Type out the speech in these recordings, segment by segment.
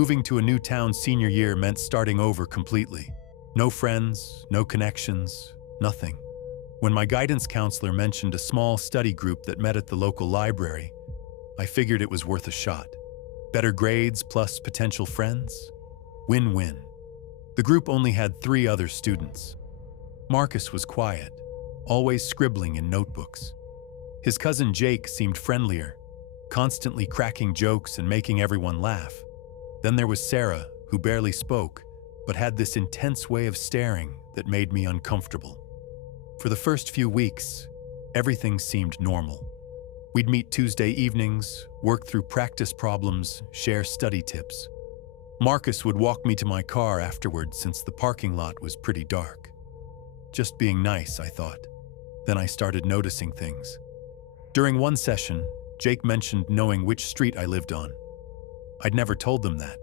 Moving to a new town senior year meant starting over completely. No friends, no connections, nothing. When my guidance counselor mentioned a small study group that met at the local library, I figured it was worth a shot. Better grades plus potential friends? Win-win. The group only had 3 other students. Marcus was quiet, always scribbling in notebooks. His cousin Jake seemed friendlier, constantly cracking jokes and making everyone laugh. Then there was Sarah, who barely spoke, but had this intense way of staring that made me uncomfortable. For the first few weeks, everything seemed normal. We'd meet Tuesday evenings, work through practice problems, share study tips. Marcus would walk me to my car afterward since the parking lot was pretty dark. Just being nice, I thought. Then I started noticing things. During one session, Jake mentioned knowing which street I lived on. I'd never told them that.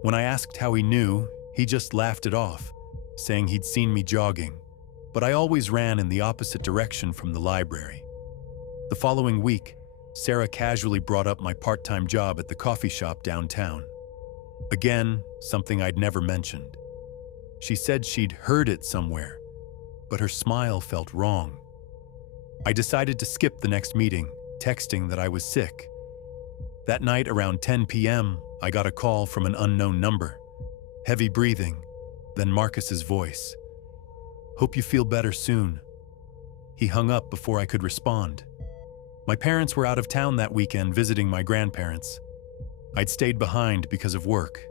When I asked how he knew, he just laughed it off, saying he'd seen me jogging, but I always ran in the opposite direction from the library. The following week, Sarah casually brought up my part-time job at the coffee shop downtown. Again, something I'd never mentioned. She said she'd heard it somewhere, but her smile felt wrong. I decided to skip the next meeting, texting that I was sick. That night around 10 p.m., I got a call from an unknown number. Heavy breathing, then Marcus's voice. "Hope you feel better soon." He hung up before I could respond. My parents were out of town that weekend visiting my grandparents. I'd stayed behind because of work.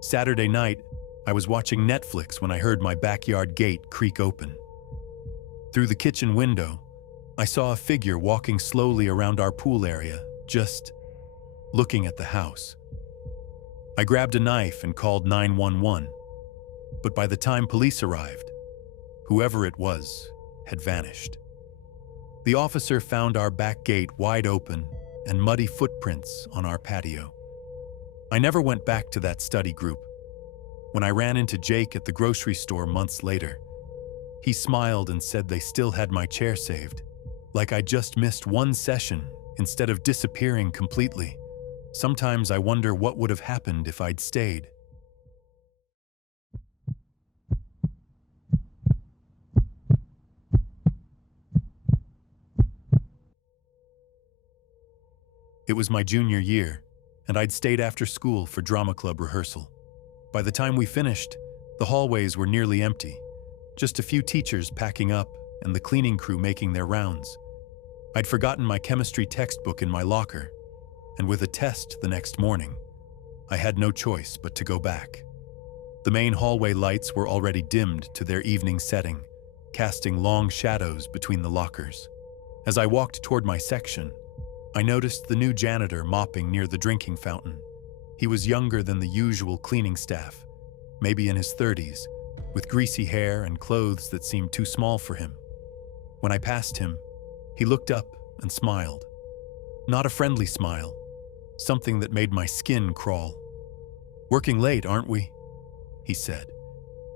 Saturday night, I was watching Netflix when I heard my backyard gate creak open. Through the kitchen window, I saw a figure walking slowly around our pool area, just looking at the house. I grabbed a knife and called 911, but by the time police arrived, whoever it was had vanished. The officer found our back gate wide open and muddy footprints on our patio. I never went back to that study group. When I ran into Jake at the grocery store months later, he smiled and said they still had my chair saved, like I just missed one session instead of disappearing completely. Sometimes I wonder what would have happened if I'd stayed. It was my junior year, and I'd stayed after school for drama club rehearsal. By the time we finished, the hallways were nearly empty, just a few teachers packing up and the cleaning crew making their rounds. I'd forgotten my chemistry textbook in my locker, and with a test the next morning, I had no choice but to go back. The main hallway lights were already dimmed to their evening setting, casting long shadows between the lockers. As I walked toward my section, I noticed the new janitor mopping near the drinking fountain. He was younger than the usual cleaning staff, maybe in his 30s, with greasy hair and clothes that seemed too small for him. When I passed him, he looked up and smiled. Not a friendly smile, something that made my skin crawl. "Working late, aren't we?" he said,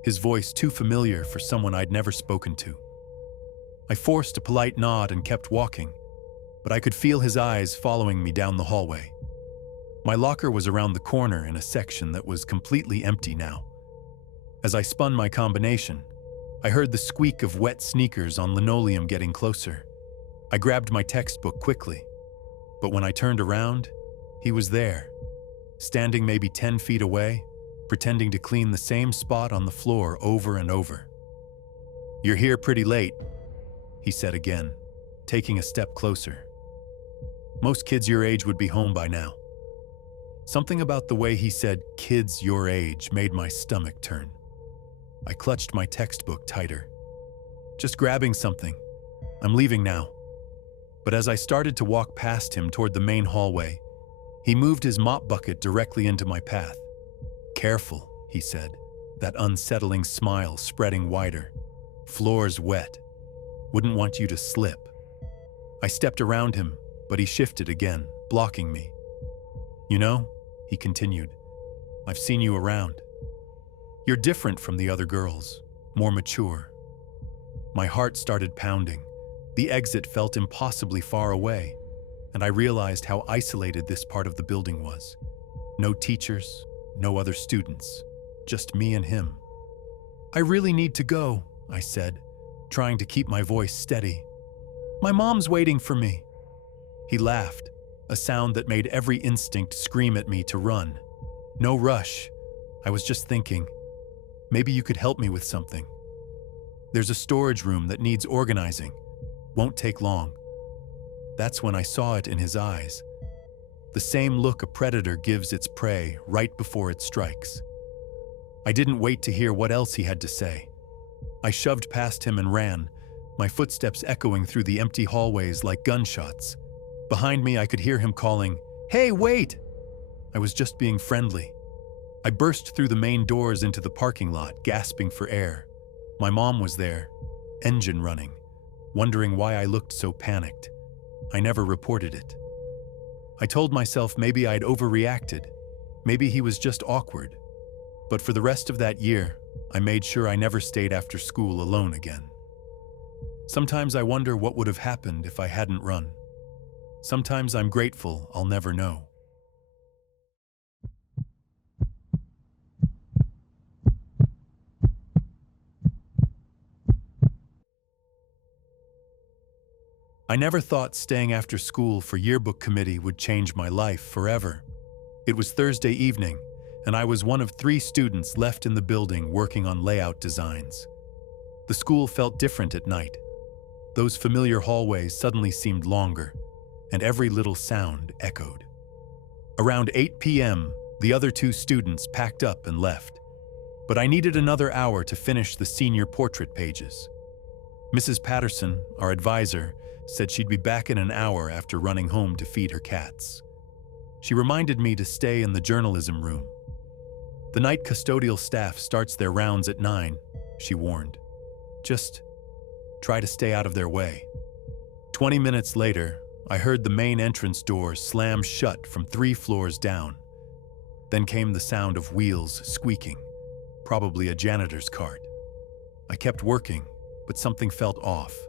his voice too familiar for someone I'd never spoken to. I forced a polite nod and kept walking, but I could feel his eyes following me down the hallway. My locker was around the corner in a section that was completely empty now. As I spun my combination, I heard the squeak of wet sneakers on linoleum getting closer. I grabbed my textbook quickly, but when I turned around, he was there, standing maybe 10 feet away, pretending to clean the same spot on the floor over and over. "You're here pretty late," he said again, taking a step closer. "Most kids your age would be home by now." Something about the way he said "kids your age" made my stomach turn. I clutched my textbook tighter. "Just grabbing something. I'm leaving now." But as I started to walk past him toward the main hallway, he moved his mop bucket directly into my path. "Careful," he said, that unsettling smile spreading wider. "Floor's wet. Wouldn't want you to slip." I stepped around him, but he shifted again, blocking me. "You know," he continued, "I've seen you around. You're different from the other girls, more mature." My heart started pounding. The exit felt impossibly far away, and I realized how isolated this part of the building was. No teachers, no other students, just me and him. "I really need to go," I said, trying to keep my voice steady. "My mom's waiting for me." He laughed, a sound that made every instinct scream at me to run. "No rush. I was just thinking, maybe you could help me with something. There's a storage room that needs organizing. Won't take long." That's when I saw it in his eyes. The same look a predator gives its prey right before it strikes. I didn't wait to hear what else he had to say. I shoved past him and ran, my footsteps echoing through the empty hallways like gunshots. Behind me, I could hear him calling, "Hey, wait!" I was just being friendly. I burst through the main doors into the parking lot, gasping for air. My mom was there, engine running, wondering why I looked so panicked. I never reported it. I told myself maybe I'd overreacted. Maybe he was just awkward. But for the rest of that year, I made sure I never stayed after school alone again. Sometimes I wonder what would have happened if I hadn't run. Sometimes I'm grateful I'll never know. I never thought staying after school for yearbook committee would change my life forever. It was Thursday evening, and I was one of 3 students left in the building working on layout designs. The school felt different at night. Those familiar hallways suddenly seemed longer, and every little sound echoed. Around 8 p.m., the other 2 students packed up and left. But I needed another hour to finish the senior portrait pages. Mrs. Patterson, our advisor, said she'd be back in an hour after running home to feed her cats. She reminded me to stay in the journalism room. "The night custodial staff starts their rounds at 9, she warned. "Just try to stay out of their way." 20 minutes later, I heard the main entrance door slam shut from 3 floors down. Then came the sound of wheels squeaking, probably a janitor's cart. I kept working, but something felt off.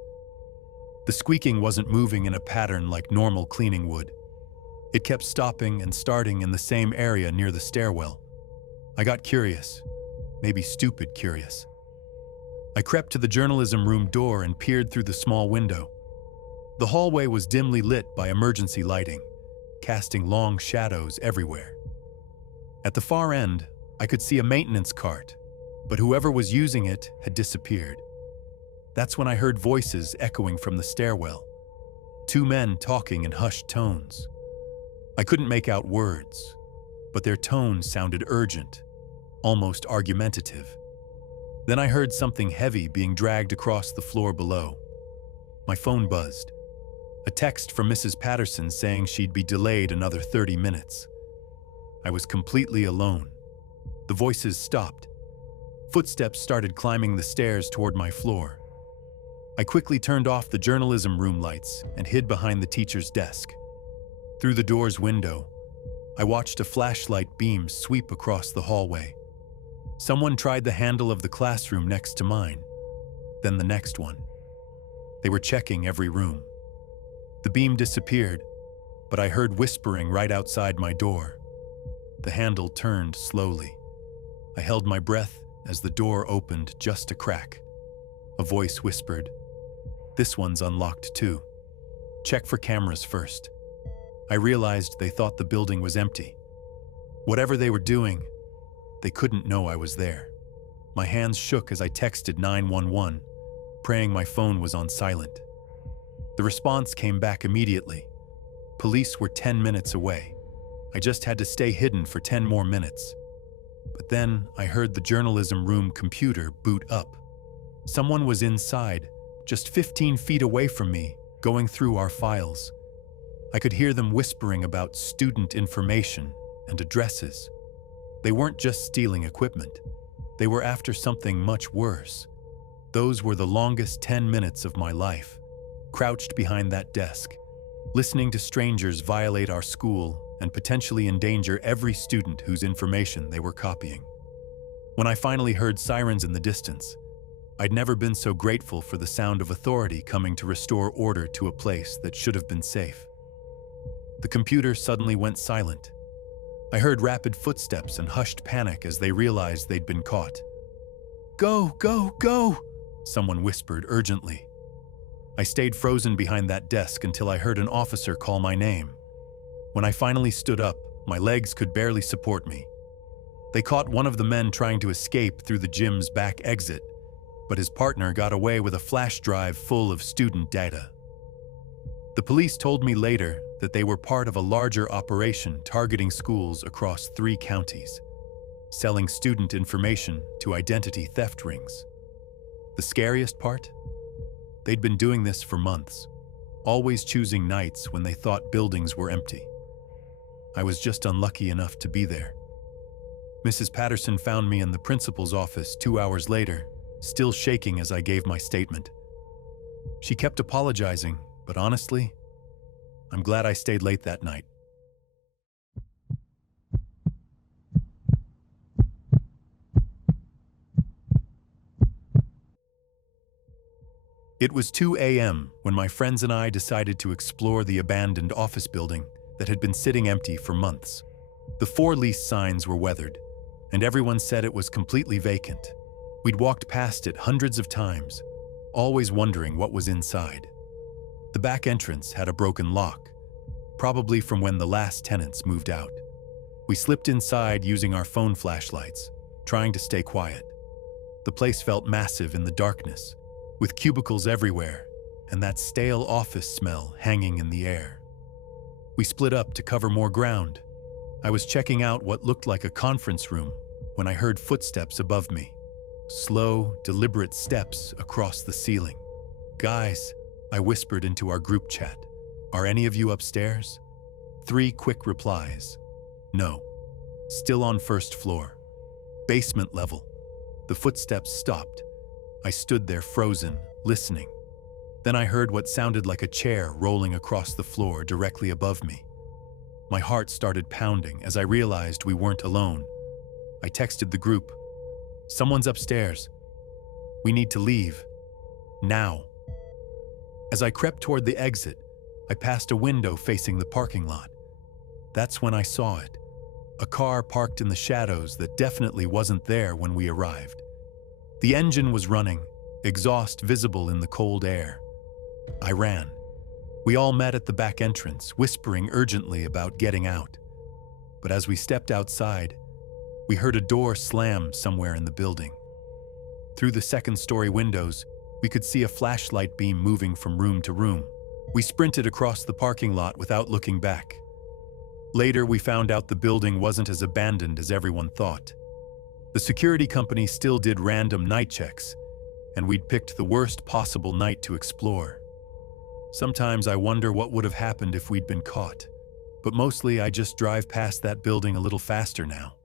The squeaking wasn't moving in a pattern like normal cleaning would. It kept stopping and starting in the same area near the stairwell. I got curious, maybe stupid curious. I crept to the journalism room door and peered through the small window. The hallway was dimly lit by emergency lighting, casting long shadows everywhere. At the far end, I could see a maintenance cart, but whoever was using it had disappeared. That's when I heard voices echoing from the stairwell. 2 men talking in hushed tones. I couldn't make out words, but their tones sounded urgent, almost argumentative. Then I heard something heavy being dragged across the floor below. My phone buzzed. A text from Mrs. Patterson saying she'd be delayed another 30 minutes. I was completely alone. The voices stopped. Footsteps started climbing the stairs toward my floor. I quickly turned off the journalism room lights and hid behind the teacher's desk. Through the door's window, I watched a flashlight beam sweep across the hallway. Someone tried the handle of the classroom next to mine, then the next one. They were checking every room. The beam disappeared, but I heard whispering right outside my door. The handle turned slowly. I held my breath as the door opened just a crack. A voice whispered, "This one's unlocked too. Check for cameras first." I realized they thought the building was empty. Whatever they were doing, they couldn't know I was there. My hands shook as I texted 911, praying my phone was on silent. The response came back immediately. Police were 10 minutes away. I just had to stay hidden for 10 more minutes. But then I heard the journalism room computer boot up. Someone was inside, just 15 feet away from me, going through our files. I could hear them whispering about student information and addresses. They weren't just stealing equipment. They were after something much worse. Those were the longest 10 minutes of my life, crouched behind that desk, listening to strangers violate our school and potentially endanger every student whose information they were copying. When I finally heard sirens in the distance, I'd never been so grateful for the sound of authority coming to restore order to a place that should have been safe. The computer suddenly went silent. I heard rapid footsteps and hushed panic as they realized they'd been caught. "Go, go, go!" someone whispered urgently. I stayed frozen behind that desk until I heard an officer call my name. When I finally stood up, my legs could barely support me. They caught one of the men trying to escape through the gym's back exit, but his partner got away with a flash drive full of student data. The police told me later that they were part of a larger operation targeting schools across 3 counties, selling student information to identity theft rings. The scariest part? They'd been doing this for months, always choosing nights when they thought buildings were empty. I was just unlucky enough to be there. Mrs. Patterson found me in the principal's office 2 hours later, still shaking as I gave my statement. She kept apologizing, but honestly, I'm glad I stayed late that night. It was 2 a.m. when my friends and I decided to explore the abandoned office building that had been sitting empty for months. The 4 lease signs were weathered, and everyone said it was completely vacant. We'd walked past it hundreds of times, always wondering what was inside. The back entrance had a broken lock, probably from when the last tenants moved out. We slipped inside using our phone flashlights, trying to stay quiet. The place felt massive in the darkness, with cubicles everywhere and that stale office smell hanging in the air. We split up to cover more ground. I was checking out what looked like a conference room when I heard footsteps above me. Slow, deliberate steps across the ceiling. "Guys," I whispered into our group chat, "are any of you upstairs?" 3 quick replies. "No." "Still on first floor. Basement level." The footsteps stopped. I stood there frozen, listening. Then I heard what sounded like a chair rolling across the floor directly above me. My heart started pounding as I realized we weren't alone. I texted the group, "Someone's upstairs. We need to leave. Now." As I crept toward the exit, I passed a window facing the parking lot. That's when I saw it. A car parked in the shadows that definitely wasn't there when we arrived. The engine was running, exhaust visible in the cold air. I ran. We all met at the back entrance, whispering urgently about getting out. But as we stepped outside, we heard a door slam somewhere in the building. Through the second-story windows, we could see a flashlight beam moving from room to room. We sprinted across the parking lot without looking back. Later, we found out the building wasn't as abandoned as everyone thought. The security company still did random night checks, and we'd picked the worst possible night to explore. Sometimes I wonder what would have happened if we'd been caught, but mostly I just drive past that building a little faster now.